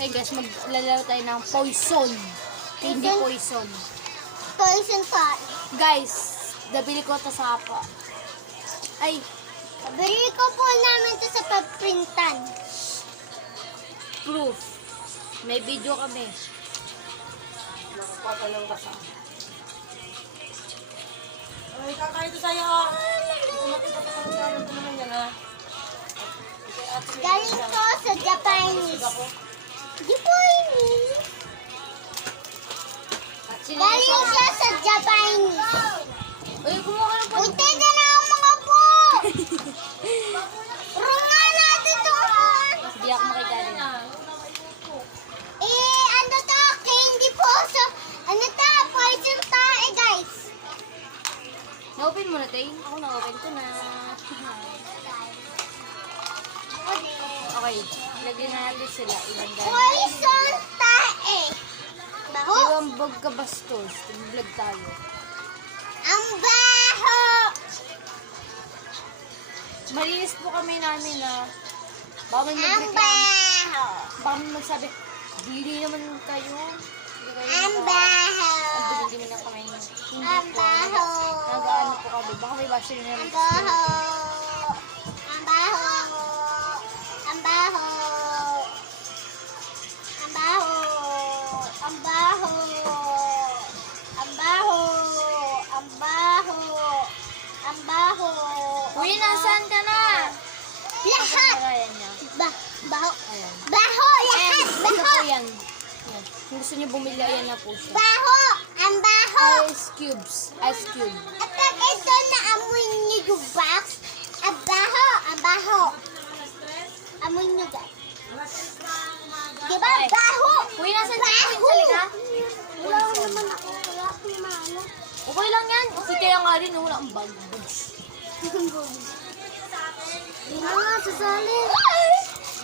Okay guys, maglalaro tayo ng poison. Hindi poison. Poison pa. Guys, nabili ko to sa apa. Ay, Nabili ko po namin to sa pagprintan. proof. May video kami. Nakapatalang ka sa. Ay, kakain ito sa'yo. Makita pa kami sa'yo. Ito naman yan, ha? Galing ko sa Japanese. Japanese. Galing siya sa Japanese. Uy, kumuha ka ng pala. Punti na na ang mga po. Runga natin ito. Hindi ako makigaling. Ano to? Candy po. So, ano to? Poison to guys. Na-open mo na, Tay. Ako na-open ko na. Okay, lagyan natin sila. Ilan guys? Poison tae. Baho. Iwan bag ka bastos. Tumblog tayo. Ang baho. Malinis po kami namin na baka may Ang mag-reklamo. baho. Baka may magsabi, dili naman kayo. Hindi kayo Ang baho. Hindi naman ang kamay. Hindi Ang po. baho. Nag-ano po kami. Baka may basher na Ang rin. baho. Ang baho. Ang baho. Ang baho. Ang baho. Ang baho. Ang baho. Ang baho. Uy, nasaan ka na? Lahat. Ayan niya. Baho. Ayan. Baho. Lahat. Ito po Baho. yan. Yan. Kung gusto niyo bumili, ayan na po siya. Baho. Ang baho. Ice cubes. Ice cube. At pag ito na amoy niyo box, ang baho. Ang baho. Amoy niyo guys. Diba? Okay. Baho. Uy, nasaan ka? Baho. Salika. Wala naman ako. Wala akong maano. Okay lang yan. Kasi kaya nga rin, wala ang bag. Hindi na nga sasali.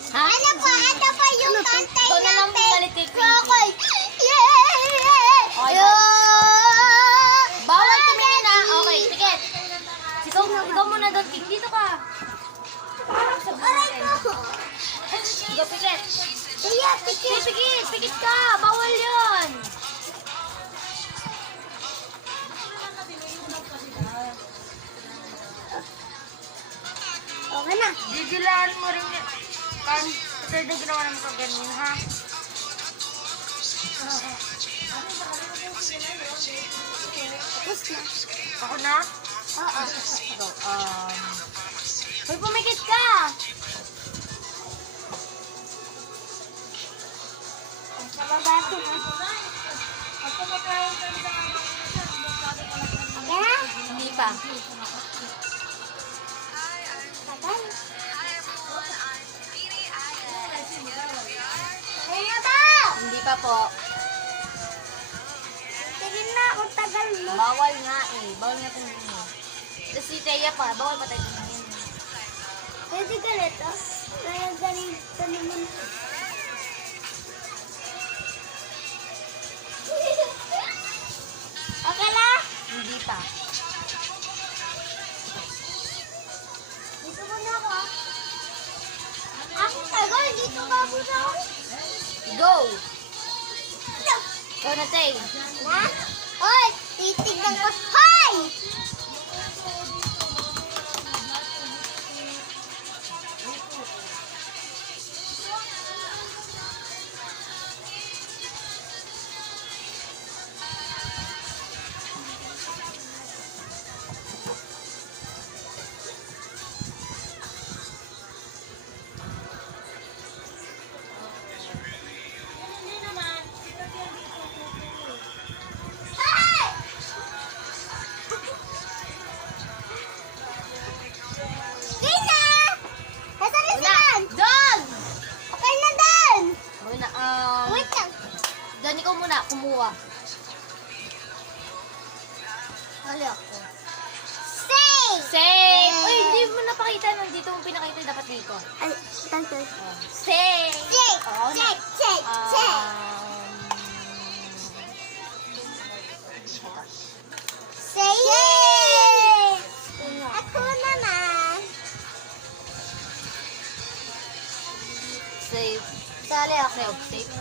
Ha? Ano pa? Ito pa yung kantay Ito na lang natin. balik kay Krokoy. Yeah! Okay, Yeah! Bawal tumingin na. Okay, sige. Ikaw muna doon, King. Dito ka. Aray ko. Ikaw, pikit. Kaya, Sige, pikit. Pikit ka. Bawal yun. okay na. Didilaan mo rin yan. Kasi na ginawa naman ka ganun, ha? Tapos na. Ako na? Oo. Go. Hoy, pumikit ka. Nababati na. Okay na? Hindi pa. Patay. Okay na ba? Hindi pa po. Sige na, kung tagal mo. Bawal nga eh. Bawal nga tumingin. Tapos si Teya pa. Bawal pa tayo tumingin. Pwede ganito? Kaya ganito naman. Okay na? Hindi pa. Dito muna ako. Ang tagal, dito ka muna ako. Go! Go na, Tay. Na? Oy, titignan ko. Hoy! Hoy! Tina! Nasaan na si Dan? Doon! Okay na, Dan! Muna, Wait lang. doon ikaw muna. Kumuha. Hali ako. Save! Save! Uy, hindi mo napakita. Nandito mo pinakita. Dapat dito. Ay, tanto. Save! Save! Oo, na. Save! Save! Save! Save! Ako naman. Save. Sali ako. Save. Safe.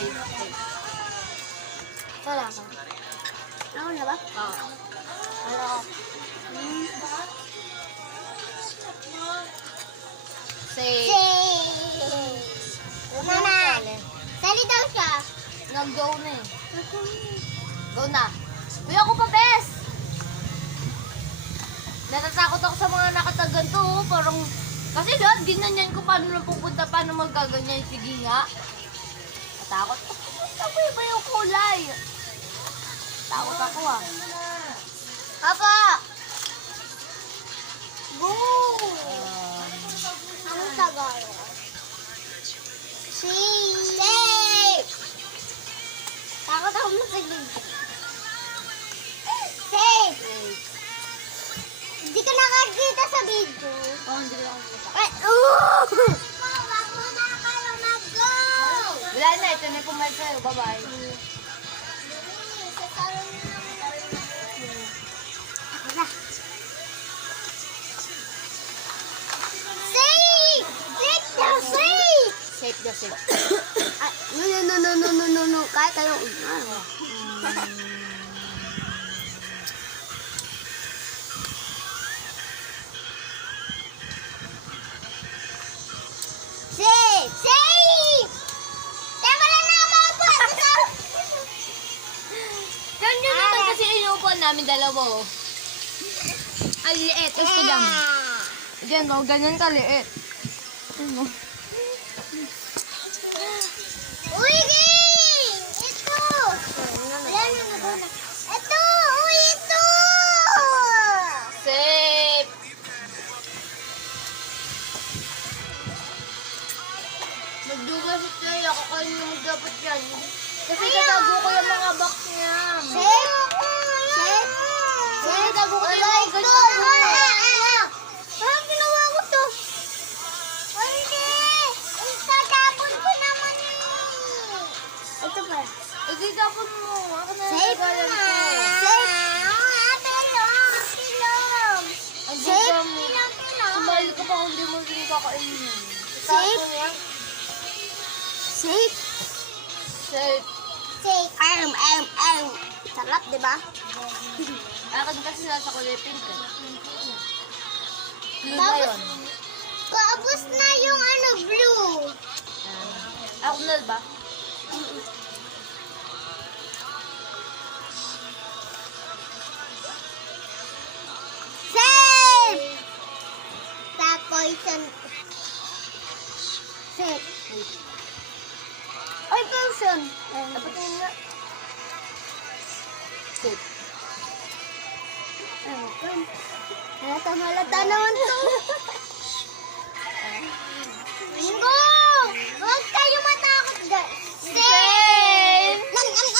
Safe. Safe. Wala ka. Ako na ba? Oo. Wala ako. Safe. Say! Mama! Sali daw siya. Nag-go na eh. Go na. Uy, ako pa, bes! Natatakot ako sa mga nakatagan to. Parang, kasi lahat ginanyan ko paano na pupunta, paano magaganyan. Sige nga. Natakot. Ako iba yung kulay. Takot ako ah. Papa! Go! Anong Tagalog? Safe! Takot ako masiglig. Safe! Hindi ka nakakita sa video. Oh, hindi ko ako makita. Ay! Wag mo na kayo mag-go! Wala na, ito na yung pumayag sa'yo. Bye-bye. Safe! Safe na safe! Safe na safe. No. Kahit kayo. Safe! Safe! Tama na naman po! Yan yun naman kasi inuupuan namin dalawa oh. Ang liit. Gusto dyan. Diyan oh, ganyan kaliit. Ano? Uy, Ging! Ito! Ayan na, naguna. Ito! Uy, ito! Safe! Magduga si Trey. Ako kayo naman dapat yan. Kasi tatago ko yung mga box niya. Safe! Safe! Safe! Tatago ko yung mga Ito! ganyan. Parang ginawa ko to. Hindi! Tatapon ko naman eh. Ito ba? Hindi tapon mo. Ako na Safe nagalan na! ko. Safe! Ate lang! Silom! Ang Safe! duga mo. Silom! Sumali ka pa kung hindi mo hindi kakainin. Safe? Tapon yan. Safe! Safe. Safe! Sarap, di ba? Akin kasi nasa kulay pink. Blue ba yun? Tapos na yung ano, blue. Ako na ba? Safe! Tapos yung... Safe. Ay, person. Dapat yun nga. Safe. Halata naman to. Bingo! Huwag kayo matakot, guys. Safe!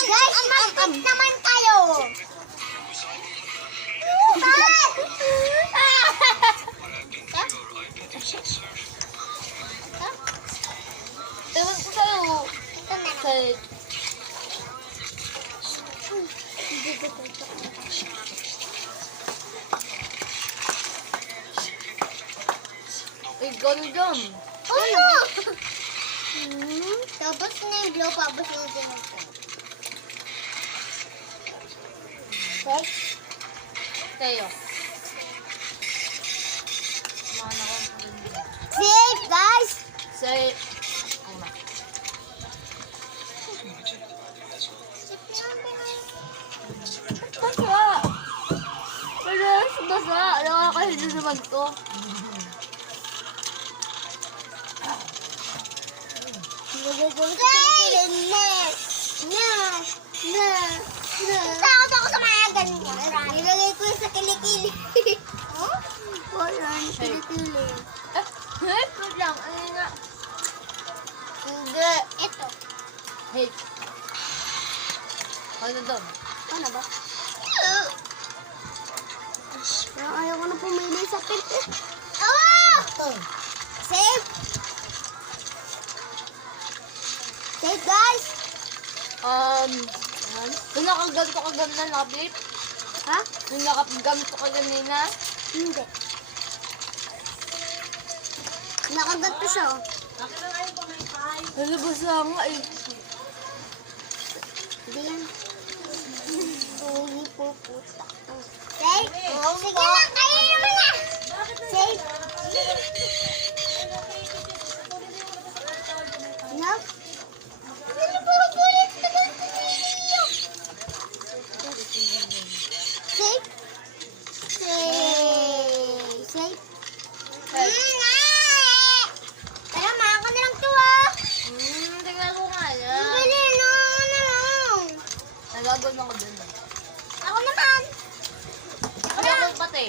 Guys, mag-tip naman kayo. Ewan ko sa'yo. Ito na. Safe. Ay, gano'n dyan. Ano? Tapos na yung blue, tapos na yung ganito. Okay? Tayo. Mana ko. Safe, guys! Safe. Ay, ma. Basa. Bilis, basa. Nakakahido naman to. Takot ako sa mga ganyan. Nilagay ko yung sa kilikili. Wala, kilikili. Wait lang. Ano nga? Hindi. Ito. Hey. Ano doon? Ano ba? Parang ayaw ko na pumili sa pit eh. Oh! Safe! Safe, guys! Kung nakaganto ka ganina, Labib? Ha? Kung nakaganto ka ganina? Hindi. Nakagat ko siya. Oh. Akin na ngayon pa may 5. Nalabas na nga eh. Hindi yan. Hindi po puta. Safe? Sige lang, kaya naman na. Safe? No? Ano po ulit naman? Safe? Safe? Safe? Tara, maka na lang to ah. Tingnan ko nga Ang yan. dali, no? Ano lang? Nagagawin ako dun. Ako naman. Nagagawin pati.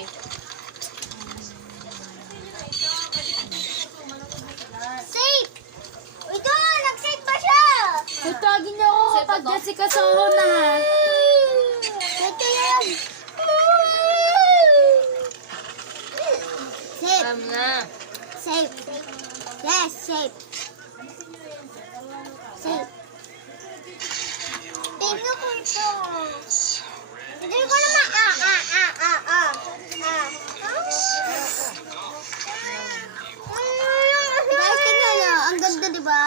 Safe! Ito, nag-safe ba siya? Tutagin niyo ako Safe pag ba to? Jessica Soho na ha. Ito yan. Safe. Alam na. Safe. Yes, safe. Safe. Tingnan ko ito. Hindi ko naman Guys, tingnan nyo. Ang ganda, di ba?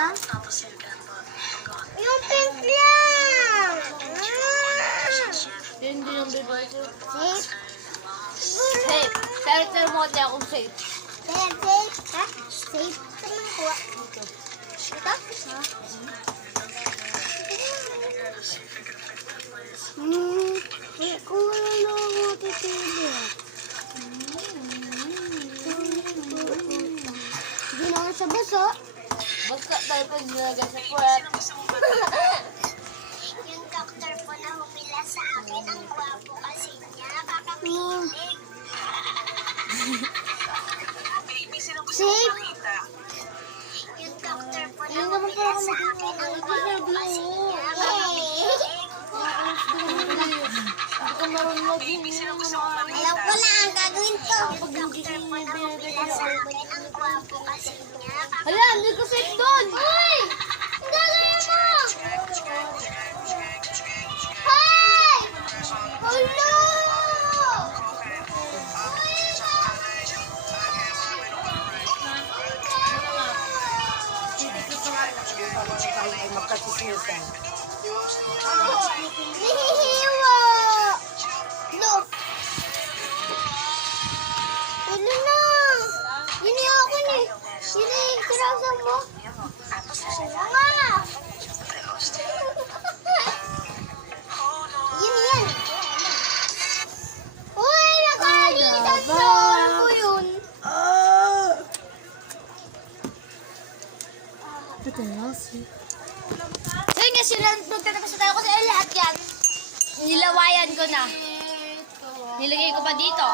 Yung pink lang. Hindi yung bibay ko. Safe. Safe. Pero mo niya akong safe. Safe, safe. Ha? Safe. Saan mo nakuha? Ito? Ha? Kung ano lang ako titili. Hindi na ako sa baso. Basta tayo pag nilagay sa puwet. Yung doktor po na humila sa akin, ang gwapo kasi niya, kakakilig. Safe? Yung doktor po na humila sa akin, ang gwapo kasi niya, kakakilig. Hindi ko marunong Alam ko na ang gagawin ko. Yung doktor po na humila sa akin, ang gwapo kasi niya, Hala, hindi ko safe doon. Hoy! Ang gagawin mo! Hoy! Hello! Ay, magkasismisan. Nihihiwa! Look! Ano na? Yun ako ni. Yun yung sirasan mo. Nga! Yun. Uy, nakalitan sa ko yun. Ito na, si. So yun nga sila, magtatapos na tayo kasi lahat yan. Nilawayan ko na. Nilagay ko pa dito.